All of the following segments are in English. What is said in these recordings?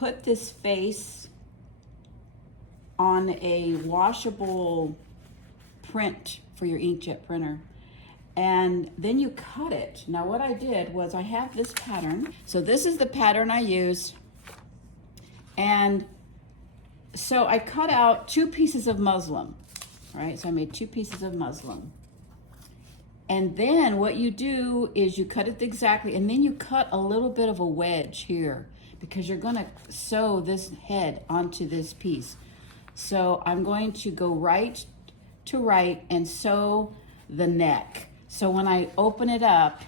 put this face on a washable print for your inkjet printer. And then you cut it. Now what I did was I have this pattern. So this is the pattern I used. And so I cut out 2 pieces of muslin, right? So I made 2 pieces of muslin. And then what you do is you cut it exactly, and then you cut a little bit of a wedge here because you're gonna sew this head onto this piece. So I'm going to go right to right and sew the neck. So when I open it up,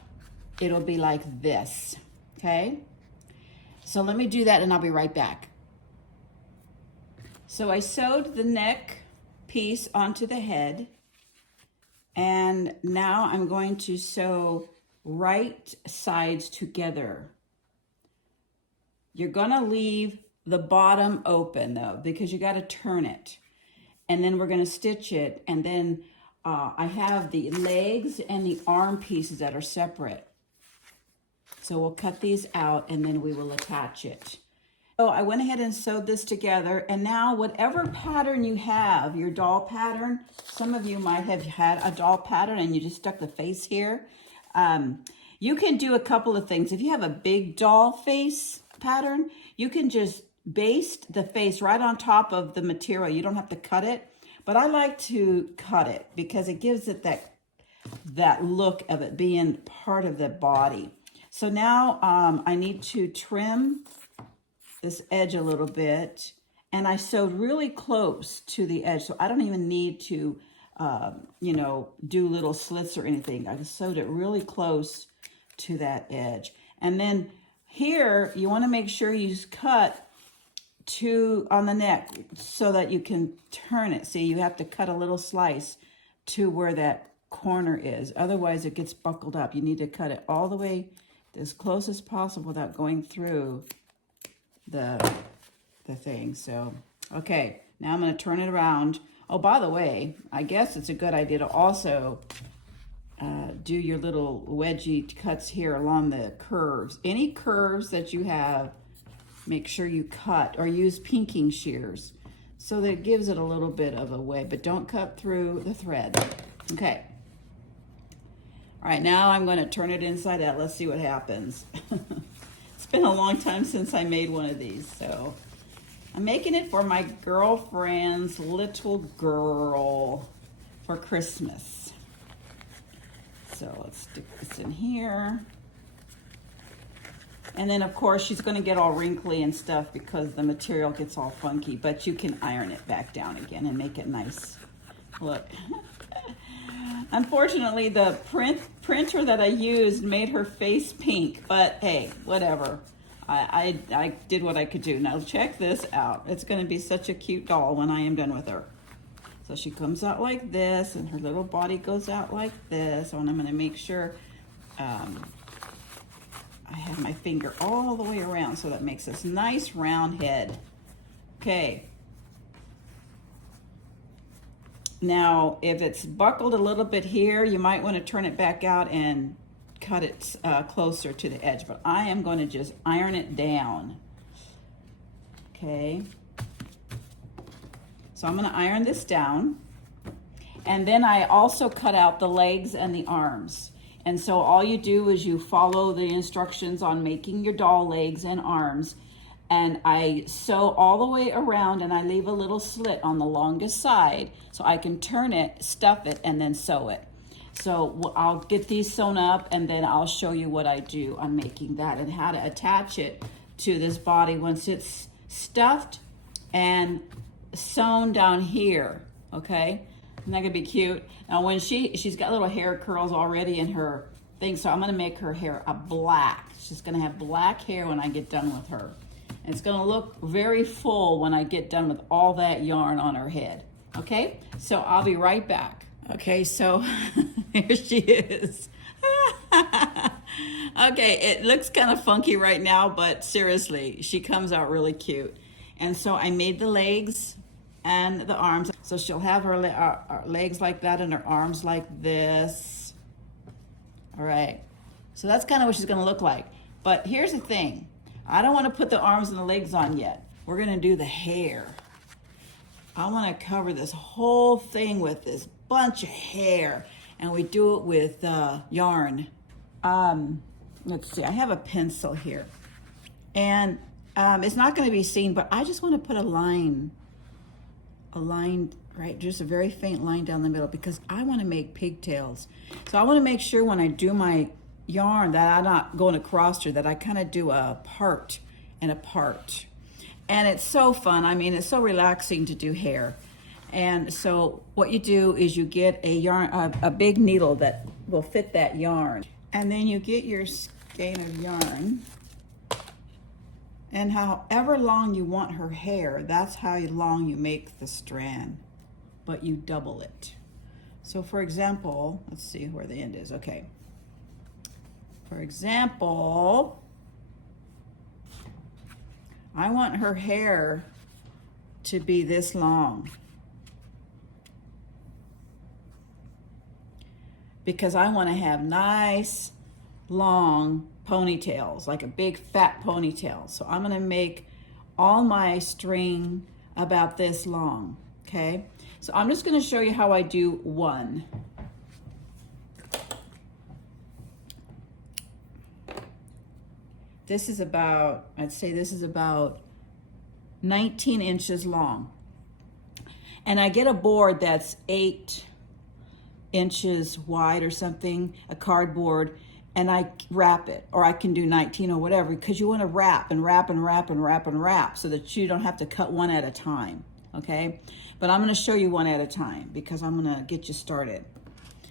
it'll be like this, okay? So let me do that and I'll be right back. So I sewed the neck piece onto the head, and now I'm going to sew right sides together. You're gonna leave the bottom open though, because you gotta turn it. And then we're gonna stitch it, and then I have the legs and the arm pieces that are separate. So we'll cut these out and then we will attach it. So I went ahead and sewed this together, and now whatever pattern you have, your doll pattern, some of you might have had a doll pattern and you just stuck the face here. You can do a couple of things. If you have a big doll face pattern, you can just baste the face right on top of the material. You don't have to cut it, but I like to cut it because it gives it that look of it being part of the body. So now I need to trim this edge a little bit, and I sewed really close to the edge, so I don't even need to, you know, do little slits or anything. I just sewed it really close to that edge. And then here, you wanna make sure you cut on the neck so that you can turn it. See, you have to cut a little slice to where that corner is. Otherwise, it gets buckled up. You need to cut it all the way as close as possible without going through the thing. So, okay, now I'm going to turn it around. Oh, by the way, I guess it's a good idea to also do your little wedgie cuts here along the curves. Any curves that you have, make sure you cut or use pinking shears so that it gives it a little bit of a wedge, but don't cut through the thread. Okay. All right, now I'm going to turn it inside out. Let's see what happens. It's been a long time since I made one of these, so I'm making it for my girlfriend's little girl for Christmas. So let's stick this in here. And then of course she's going to get all wrinkly and stuff because the material gets all funky, but you can iron it back down again and make it nice. Look. Unfortunately, the printer that I used made her face pink, but hey, whatever. I did what I could do. Now check this out. It's going to be such a cute doll when I am done with her. So she comes out like this, and her little body goes out like this. And I'm going to make sure I have my finger all the way around so that makes this nice round head. Okay. Now, if it's buckled a little bit here, you might want to turn it back out and cut it closer to the edge, but I am going to just iron it down. Okay. So I'm going to iron this down. And then I also cut out the legs and the arms. And so all you do is you follow the instructions on making your doll legs and arms. And I sew all the way around, and I leave a little slit on the longest side so I can turn it, stuff it, and then sew it. So I'll get these sewn up, and then I'll show you what I do on making that and how to attach it to this body once it's stuffed and sewn down here, okay? Isn't that gonna be cute? Now when she's got little hair curls already in her thing, so I'm gonna make her hair a black. She's gonna have black hair when I get done with her. And it's gonna look very full when I get done with all that yarn on her head. Okay, so I'll be right back. Okay, so here she is. Okay, it looks kind of funky right now, but seriously, she comes out really cute. And so I made the legs and the arms. So she'll have her legs like that and her arms like this. All right, so that's kind of what she's gonna look like. But here's the thing. I don't want to put the arms and the legs on yet. We're going to do the hair. I want to cover this whole thing with this bunch of hair, and we do it with yarn. Let's see, I have a pencil here, and it's not going to be seen, but I just want to put a line, right, just a very faint line down the middle, because I want to make pigtails. So I want to make sure when I do my yarn that I'm not going across her, that I kind of do a part and a part. And it's so fun. I mean, it's so relaxing to do hair. And so what you do is you get a yarn, a big needle that will fit that yarn. And then you get your skein of yarn. And however long you want her hair, that's how long you make the strand. But you double it. So for example, let's see where the end is. Okay. For example, I want her hair to be this long, because I want to have nice long ponytails, like a big fat ponytail. So I'm going to make all my string about this long. Okay, so I'm just going to show you how I do one. This is about, I'd say this is about 19 inches long. And I get a board that's 8 inches wide or something, a cardboard, and I wrap it, or I can do 19 or whatever, because you want to wrap and wrap and wrap and wrap and wrap so that you don't have to cut one at a time, okay? But I'm going to show you one at a time because I'm going to get you started.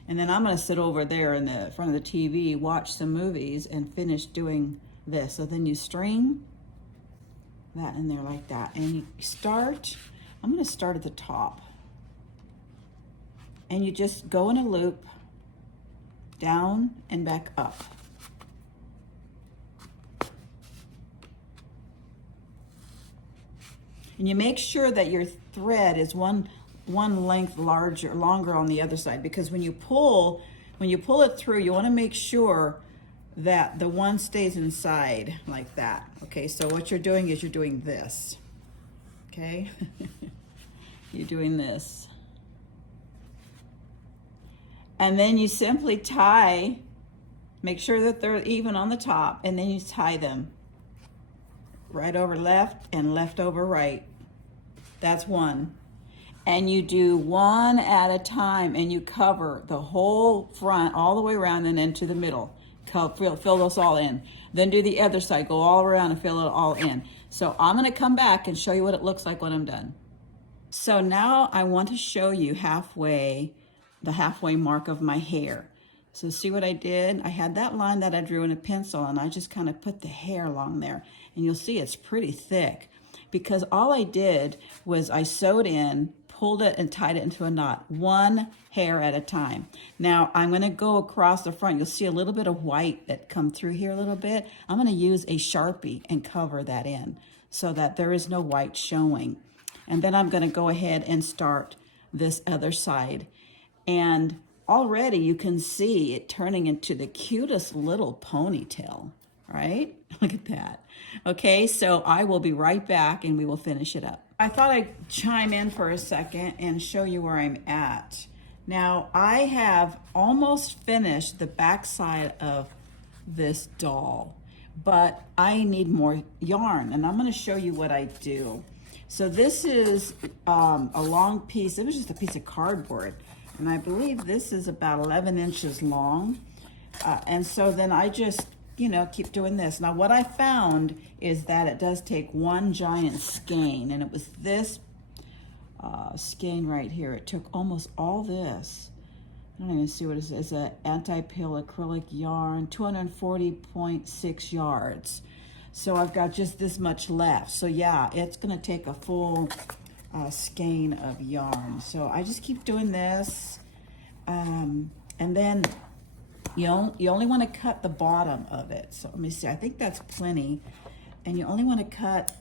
And then I'm going to sit over there in the front of the TV, watch some movies, and finish doing this. So then you string that in there like that, and you start, I'm going to start at the top, and you just go in a loop down and back up. And you make sure that your thread is one length longer on the other side, because when you pull it through, you want to make sure that the one stays inside like that. Okay, so what you're doing is you're doing this. Okay, you're doing this. And then you simply tie, make sure that they're even on the top, and then you tie them right over left and left over right. That's one. And you do one at a time, and you cover the whole front all the way around and into the middle. Fill those all in. Then do the other side, go all around and fill it all in. So I'm going to come back and show you what it looks like when I'm done. So now I want to show you the halfway mark of my hair. So see what I did? I had that line that I drew in a pencil, and I just kind of put the hair along there. And you'll see it's pretty thick, because all I did was I sewed in, pulled it, and tied it into a knot, one hair at a time. Now I'm going to go across the front. You'll see a little bit of white that come through here a little bit. I'm going to use a Sharpie and cover that in so that there is no white showing. And then I'm going to go ahead and start this other side. And already you can see it turning into the cutest little ponytail, right? Look at that. Okay, so I will be right back and we will finish it up. I thought I'd chime in for a second and show you where I'm at. Now, I have almost finished the back side of this doll, but I need more yarn, and I'm going to show you what I do. So this is a long piece. It was just a piece of cardboard, and I believe this is about 11 inches long. And so then I just, keep doing this. Now, what I found is that it does take one giant skein, and it was this skein right here. It took almost all this. I don't even see what it is. It's an anti-pill acrylic yarn, 240.6 yards. So I've got just this much left. So yeah, it's gonna take a full skein of yarn. So I just keep doing this. And then you only want to cut the bottom of it. So let me see, I think that's plenty. And you only want to cut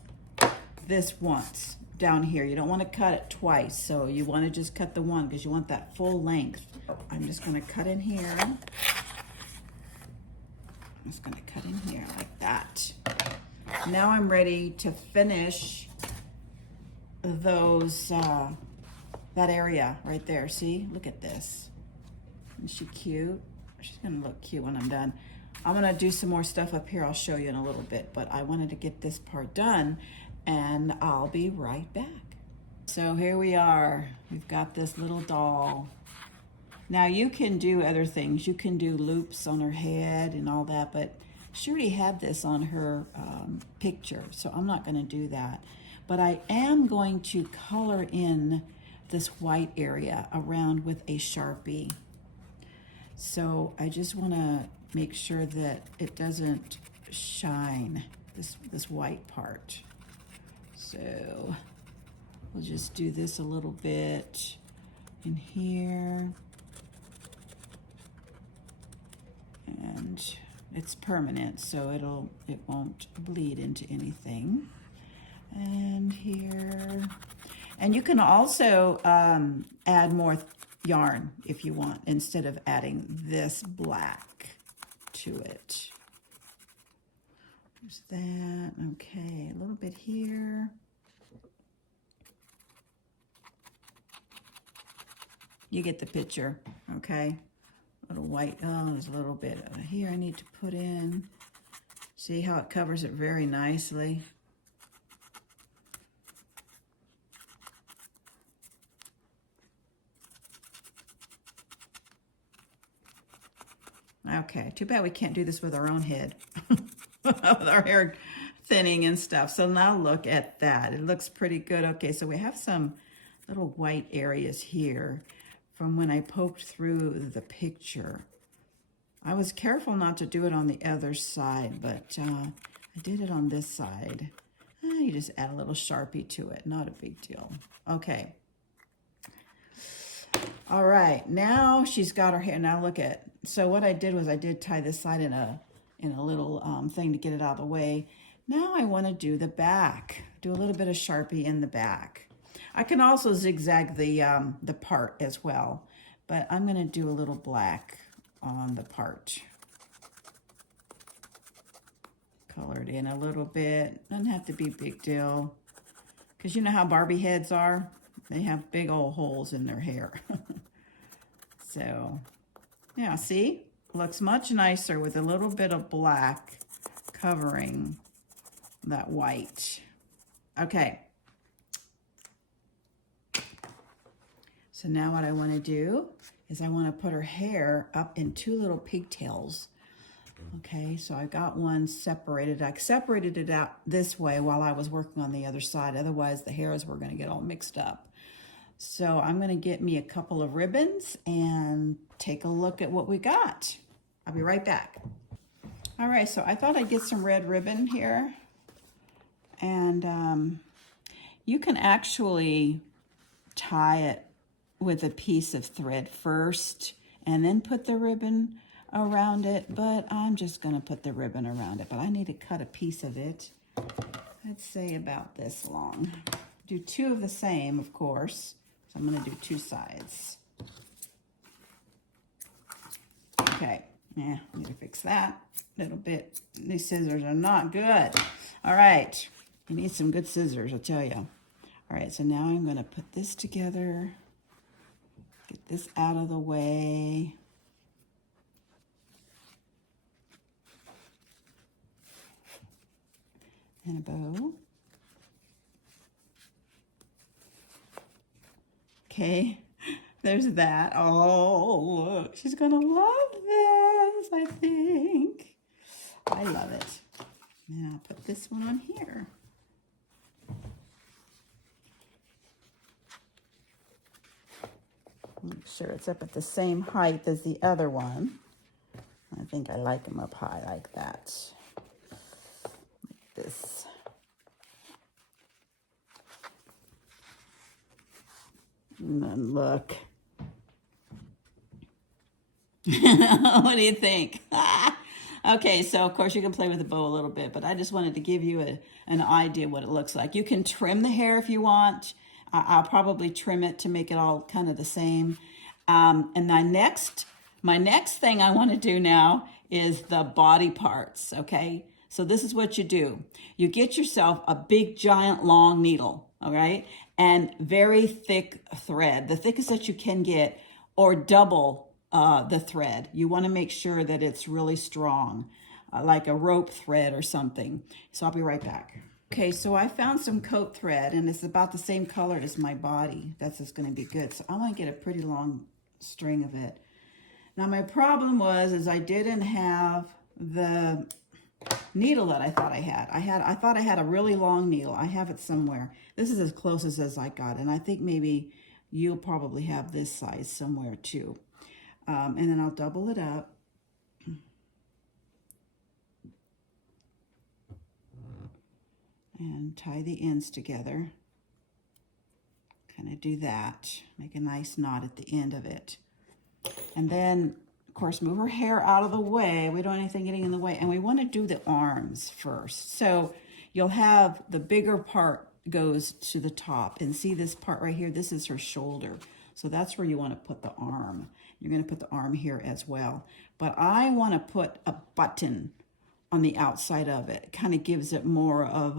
this once down here. You don't want to cut it twice. So you want to just cut the one because you want that full length. I'm just going to cut in here. I'm just going to cut in here like that. Now I'm ready to finish those, that area right there. See, look at this. Isn't she cute? She's gonna look cute when I'm done. I'm gonna do some more stuff up here. I'll show you in a little bit, but I wanted to get this part done and I'll be right back. So here we are. We've got this little doll. Now you can do other things. You can do loops on her head and all that, but she already had this on her picture, so I'm not gonna do that. But I am going to color in this white area around with a Sharpie. So I just wanna make sure that it doesn't shine, this white part. So we'll just do this a little bit in here. And it's permanent, so it won't bleed into anything. And here, and you can also add more yarn if you want, instead of adding this black to it. There's that. Okay, a little bit here. You get the picture, okay? Little white, oh, there's a little bit here I need to put in. See how it covers it very nicely? Okay, too bad we can't do this with our own head, with our hair thinning and stuff. So now look at that. It looks pretty good. Okay, so we have some little white areas here from when I poked through the picture. I was careful not to do it on the other side, but I did it on this side. You just add a little Sharpie to it, not a big deal. Okay. All right, now she's got her hair. Now look at, so what I did was I did tie this side in a little thing to get it out of the way. Now I want to do the back. Do a little bit of Sharpie in the back. I can also zigzag the part as well, but I'm going to do a little black on the part. Colored in a little bit. Doesn't have to be a big deal, because you know how Barbie heads are? They have big old holes in their hair. So, yeah, see? Looks much nicer with a little bit of black covering that white. Okay. So now what I want to do is I want to put her hair up in two little pigtails. Okay, so I got one separated. I separated it out this way while I was working on the other side. Otherwise, the hairs were going to get all mixed up. So I'm going to get me a couple of ribbons and take a look at what we got. I'll be right back. All right, so I thought I'd get some red ribbon here. And you can actually tie it with a piece of thread first and then put the ribbon around it, but I'm just going to put the ribbon around it. But I need to cut a piece of it, I'd say about this long. Do two of the same, of course. So I'm going to do two sides. Okay, yeah, I need to fix that a little bit. These scissors are not good. All right, you need some good scissors, I'll tell you. All right, so now I'm going to put this together. Get this out of the way. And a bow. Okay, there's that. Oh, look, she's gonna love this, I think. I love it. Now I'll put this one on here. Make sure it's up at the same height as the other one. I think I like them up high like that. Like this. And then look. What do you think? Okay, so of course you can play with the bow a little bit, but I just wanted to give you an idea what it looks like. You can trim the hair if you want. I'll probably trim it to make it all kind of the same. And my next thing I want to do now is the body parts, okay? So this is what you do. You get yourself a big, giant, long needle, all right? And very thick thread, the thickest that you can get, or double the thread. You want to make sure that it's really strong, like a rope thread or something. So I'll be right back. Okay, so I found some coat thread, and it's about the same color as my body. That's just going to be good. So I want to get a pretty long string of it. Now my problem is I didn't have the needle that I thought I had. I thought I had a really long needle. I have it somewhere. This is as close as I got, and I think maybe you'll probably have this size somewhere too. And then I'll double it up. And tie the ends together. Kind of do that. Make a nice knot at the end of it. And then, of course, move her hair out of the way. We don't want anything getting in the way. And we want to do the arms first. So you'll have the bigger part goes to the top. And see this part right here? This is her shoulder. So that's where you want to put the arm. You're going to put the arm here as well. But I want to put a button on the outside of it. It kind of gives it more of,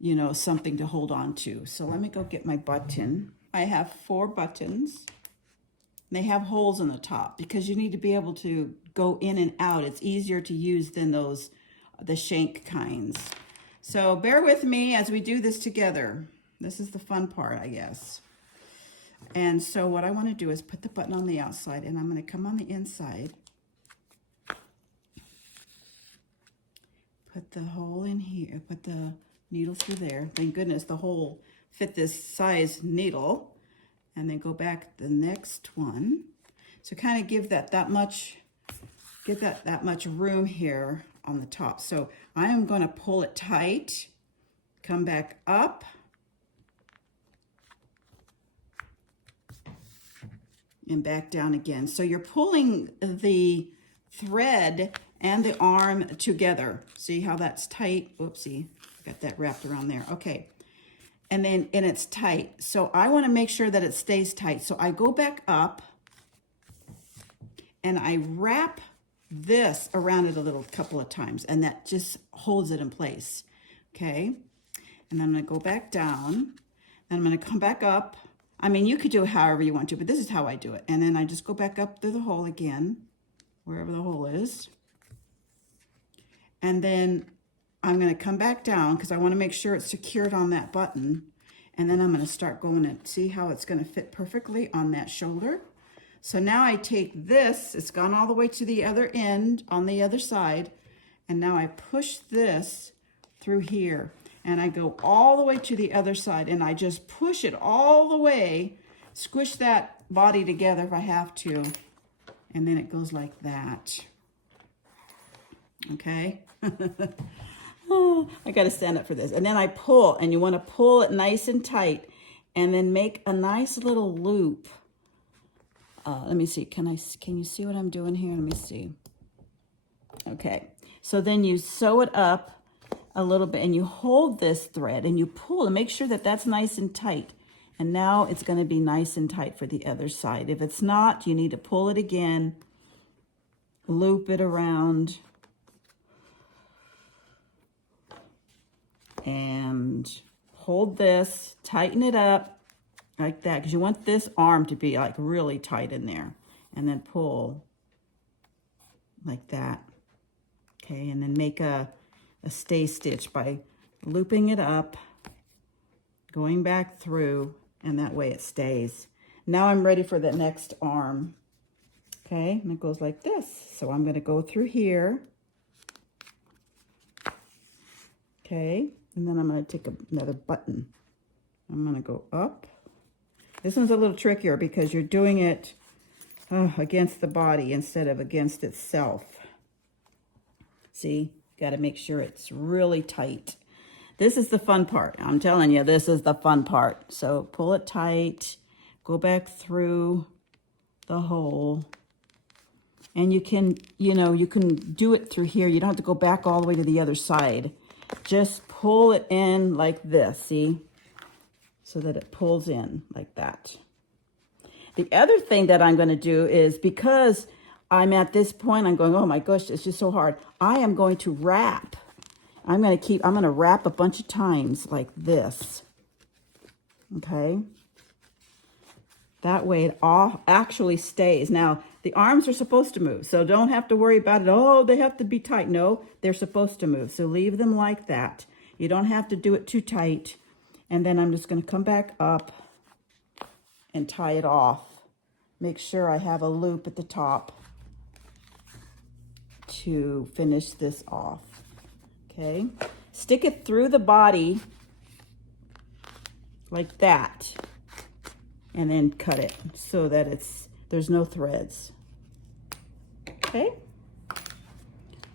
you know, something to hold on to. So let me go get my button. I have 4 buttons. They have holes in the top because you need to be able to go in and out. It's easier to use than those, the shank kinds. So bear with me as we do this together. This is the fun part, I guess. And so what I want to do is put the button on the outside, and I'm going to come on the inside. Put the hole in here, put the needle through there. Thank goodness the hole fit this size needle. And then go back the next one. So kind of give that much, get that much room here on the top. So I am going to pull it tight, come back up, and back down again. So you're pulling the thread and the arm together. See how that's tight? Whoopsie, got that wrapped around there. Okay. And it's tight. So I want to make sure that it stays tight. So I go back up and I wrap this around it a couple of times, and that just holds it in place. Okay. And then I'm going to go back down, and I'm going to come back up. I mean, you could do it however you want to, but this is how I do it. And then I just go back up through the hole again, wherever the hole is. And then I'm going to come back down because I want to make sure it's secured on that button. And then I'm going to start going and see how it's going to fit perfectly on that shoulder. So now I take this, it's gone all the way to the other end on the other side. And now I push this through here. And I go all the way to the other side. And I just push it all the way, squish that body together if I have to. And then it goes like that. Okay. Oh, I got to stand up for this. And then I pull, and you want to pull it nice and tight, and then make a nice little loop. Let me see. Can you see what I'm doing here? Let me see. Okay. So then you sew it up a little bit, and you hold this thread, and you pull, and make sure that that's nice and tight. And now it's going to be nice and tight for the other side. If it's not, you need to pull it again, loop it around, and hold this, tighten it up like that, because you want this arm to be like really tight in there, and then pull like that. Okay, and then make a stay stitch by looping it up, going back through, and that way it stays. Now I'm ready for the next arm. Okay, and it goes like this. So I'm going to go through here. Okay, and then I'm going to take another button. I'm going to go up. This one's a little trickier because you're doing it against the body instead of against itself. See, got to make sure it's really tight. This is the fun part. I'm telling you, this is the fun part. So pull it tight, go back through the hole. And you can, you can do it through here. You don't have to go back all the way to the other side. Just pull it in like this, see? So that it pulls in like that. The other thing that I'm going to do is, because I'm at this point, I'm going, oh my gosh, it's just so hard. I am going to wrap. I'm going to wrap a bunch of times like this. Okay. That way it all actually stays. Now, the arms are supposed to move, so don't have to worry about it. Oh, they have to be tight. No, they're supposed to move. So leave them like that. You don't have to do it too tight. And then I'm just going to come back up and tie it off. Make sure I have a loop at the top to finish this off. Okay. Stick it through the body like that. And then cut it so that there's no threads. Okay.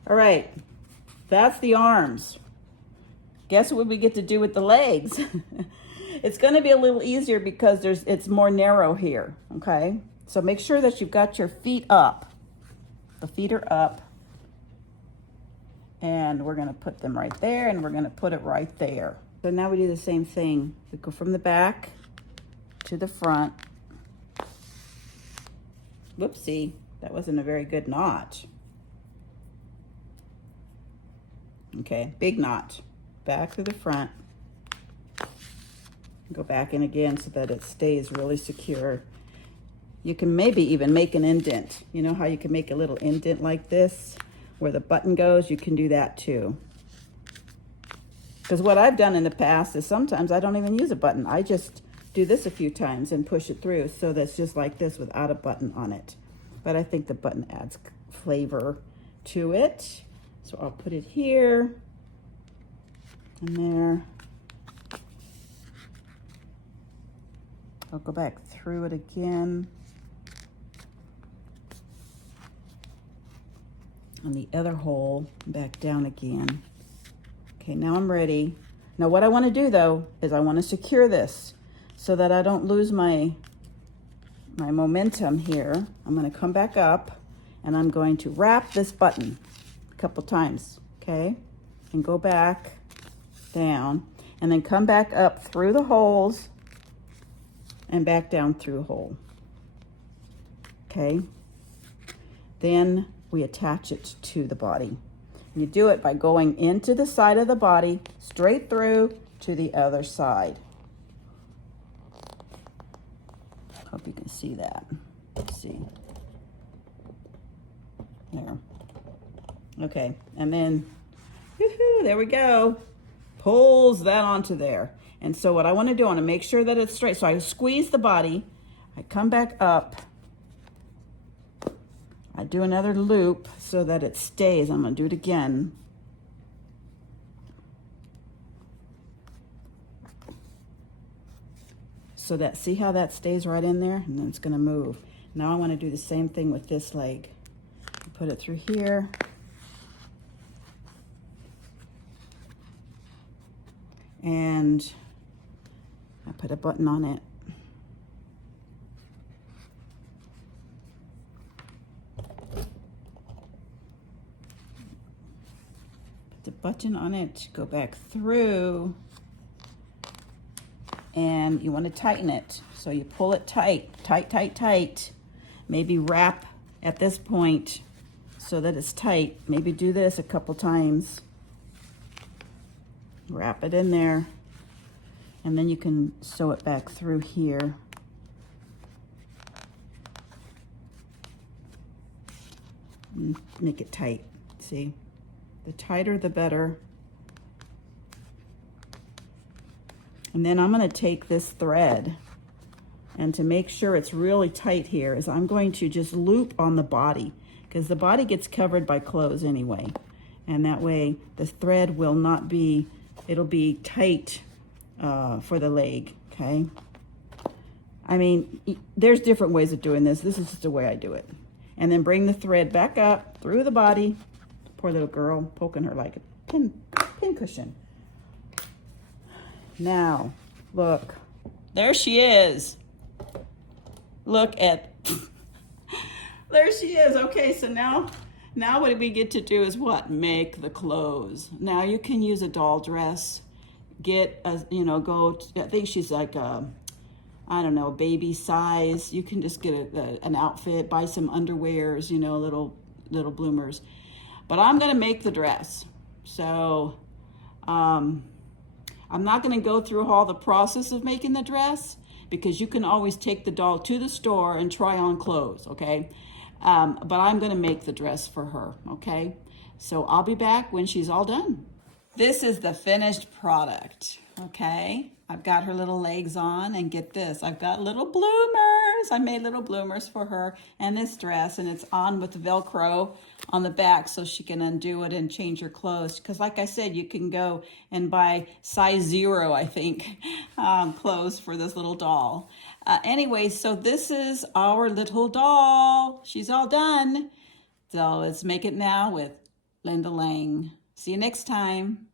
All right. That's the arms. Guess what we get to do with the legs? It's going to be a little easier because it's more narrow here. Okay. So make sure that you've got your feet up. The feet are up. And we're going to put them right there, and we're going to put it right there. So now we do the same thing. We go from the back to the front. Whoopsie, that wasn't a very good knot. Okay, big knot. Back to the front. Go back in again so that it stays really secure. You can maybe even make an indent. You know how you can make a little indent like this where the button goes? You can do that too. Because what I've done in the past is sometimes I don't even use a button. I just do this a few times and push it through so that's just like this without a button on it. But I think the button adds flavor to it. So I'll put it here and there. I'll go back through it again. On the other hole, back down again. Okay, now I'm ready. Now what I want to do though is I want to secure this so that I don't lose my momentum here. I'm going to come back up and I'm going to wrap this button a couple times, okay? And go back down and then come back up through the holes and back down through a hole. Okay? Then we attach it to the body. You do it by going into the side of the body, straight through to the other side. Hope you can see that. Let's see. There. Okay, and then, woohoo, there we go. Pulls that onto there. And so what I want to do, I want to make sure that it's straight. So I squeeze the body, I come back up, I do another loop so that it stays. I'm going to do it again. So that, see how that stays right in there? And then it's going to move. Now I want to do the same thing with this leg. Put it through here. And I put a button on it. Put the button on it, go back through, and you want to tighten it. So you pull it tight, tight, tight, tight. Maybe wrap at this point so that it's tight. Maybe do this a couple times. Wrap it in there. And then you can sew it back through here. And make it tight, see? The tighter, the better. And then I'm gonna take this thread, and to make sure it's really tight here is I'm going to just loop on the body, because the body gets covered by clothes anyway. And that way the thread will not be, it'll be tight for the leg, okay? I mean, there's different ways of doing this. This is just the way I do it. And then bring the thread back up through the body. Poor little girl, poking her like a pin cushion. Now, look, there she is. Look at, there she is. Okay, so now what we get to do is what? Make the clothes. Now you can use a doll dress. Get a, I think she's like a I don't know, baby size. You can just get an outfit, buy some underwears, you know, little bloomers. But I'm going to make the dress. So I'm not going to go through all the process of making the dress because you can always take the doll to the store and try on clothes, okay? But I'm going to make the dress for her, okay? So I'll be back when she's all done. This is the finished product, okay? I've got her little legs on, and get this, I've got little bloomers. I made little bloomers for her and this dress, and it's on with the Velcro on the back so she can undo it and change her clothes. Because like I said, you can go and buy size 0, I think, clothes for this little doll. Anyway, so this is our little doll. She's all done. So let's make it now with Linda Lang. See you next time.